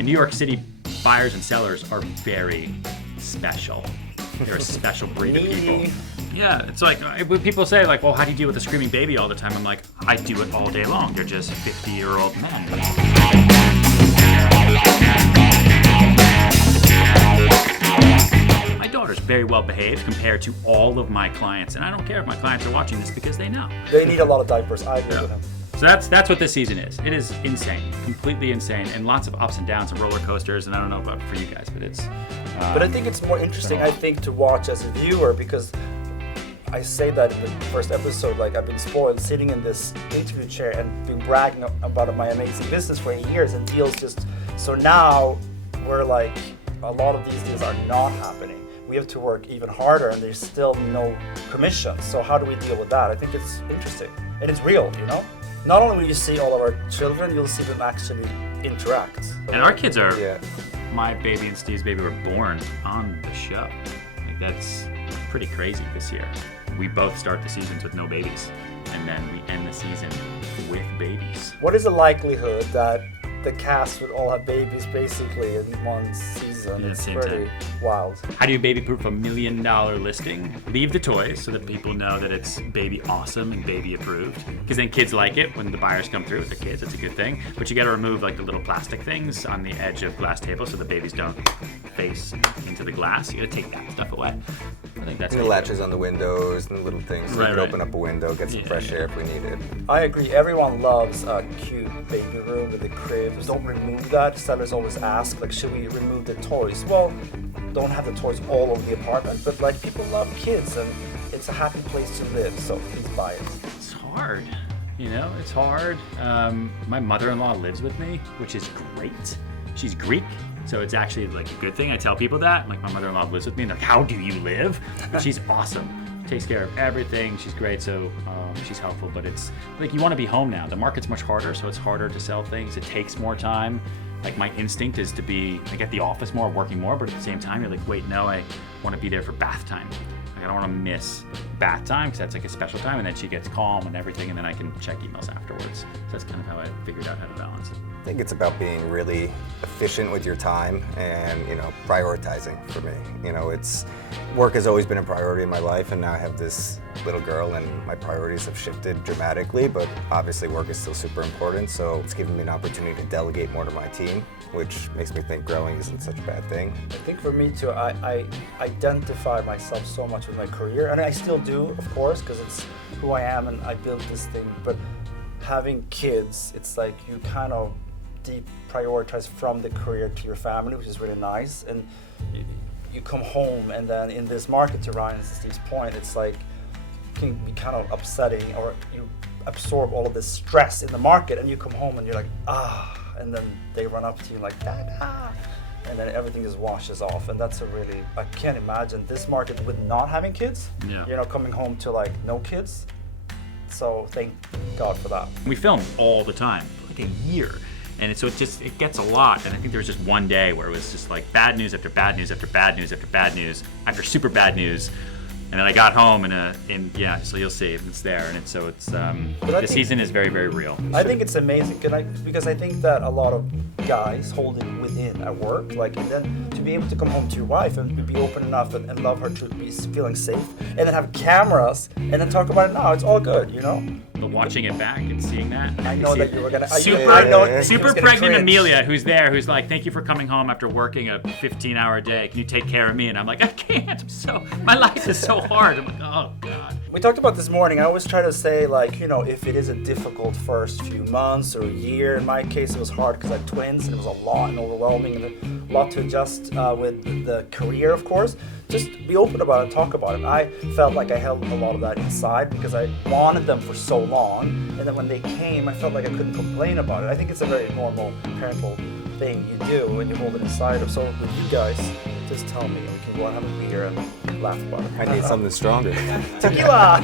And New York City buyers and sellers are very special. They're a special breed of people. Yeah, it's like when people say like, well, how do you deal with a screaming baby all the time? I'm like, I do it all day long. They're just 50-year-old men. My daughter's very well behaved compared to all of my clients, and I don't care if my clients are watching this because they know. They need a lot of diapers. I agree with them. So that's what this season is. It is insane, completely insane, and lots of ups and downs and roller coasters. And I don't know about for you guys, but it's. But I think it's more interesting, I think, to watch as a viewer, because I say that in the first episode, like I've been spoiled sitting in this interview chair and been bragging about my amazing business for years, and deals just. So now we're like, a lot of these deals are not happening. We have to work even harder, and there's still no commission. So how do we deal with that? I think it's interesting, and it's real, you know. Not only will you see all of our children, you'll see them actually interact. And our kids are, my baby and Steve's baby were born on the show. Like that's pretty crazy this year. We both start the seasons with no babies, and then we end the season with babies. What is the likelihood that the cast would all have babies basically in one season? It's pretty wild. How do you baby-proof $1 million listing? Leave the toys so that people know that it's baby awesome and baby approved. Because then kids like it when the buyers come through with their kids. It's a good thing. But you got to remove like the little plastic things on the edge of glass tables so the babies don't face into the glass. You got to take that stuff away. I think that's the latches on the windows and the little things. So you can open up a window, get some fresh air if we need it. I agree. Everyone loves a cute baby room with the cribs. Don't remove that. Sellers always ask, like, should we remove the toys? Well, don't have the toys all over the apartment, but like people love kids and it's a happy place to live, so please buy it. It's hard. You know, it's hard. My mother-in-law lives with me, which is great. She's Greek. So it's actually like a good thing. I tell people that. Like my mother-in-law lives with me and they're like, how do you live? But she's awesome. Takes care of everything. She's great. So she's helpful, but it's like you want to be home now. The market's much harder, so it's harder to sell things. It takes more time. Like my instinct is to be like at the office more, working more, but at the same time, you're like, wait, no, I want to be there for bath time. Like I don't want to miss bath time because that's like a special time, and then she gets calm and everything, and then I can check emails afterwards. So that's kind of how I figured out how to balance it. I think it's about being really efficient with your time and, you know, prioritizing for me. You know, work has always been a priority in my life, and now I have this little girl and my priorities have shifted dramatically, but obviously work is still super important, so it's given me an opportunity to delegate more to my team, which makes me think growing isn't such a bad thing. I think for me too, I identify myself so much with my career, and I still do, of course, because it's who I am and I built this thing, but having kids, it's like you kind of deprioritize from the career to your family, which is really nice, and you come home, and then in this market, to Ryan and Steve's point, it's like can be kind of upsetting, or you absorb all of this stress in the market, and you come home and you're like, and then they run up to you like, and then everything just washes off, and that's I can't imagine this market with not having kids, you know, coming home to like no kids, so thank God for that. We film all the time, like a year. And so it gets a lot, and I think there was just one day where it was just like bad news after bad news after bad news after bad news after super bad news, and then I got home so you'll see it's there, and the season is very, very real. I think it's amazing because I think that a lot of guys hold it within at work, like, and then to be able to come home to your wife and be open enough and love her to be feeling safe, and then have cameras and then talk about it now, it's all good, you know. But watching it back and seeing that, I know that you were gonna super pregnant Amelia, who's like, thank you for coming home after working a 15-hour day. Can you take care of me? And I'm like, I can't. My life is so hard. I'm like, oh God. We talked about this morning. I always try to say, like, you know, if it is a difficult first few months or a year. In my case, it was hard because I had twins, and it was a lot and overwhelming, and a lot to adjust with the career, of course. Just be open about it, talk about it. I felt like I held a lot of that inside because I wanted them for so long, and then when they came, I felt like I couldn't complain about it. I think it's a very normal parental thing you do when you hold it inside. So with you guys, just tell me, and we can go and have a beer and laugh about it. I need something stronger. Tequila!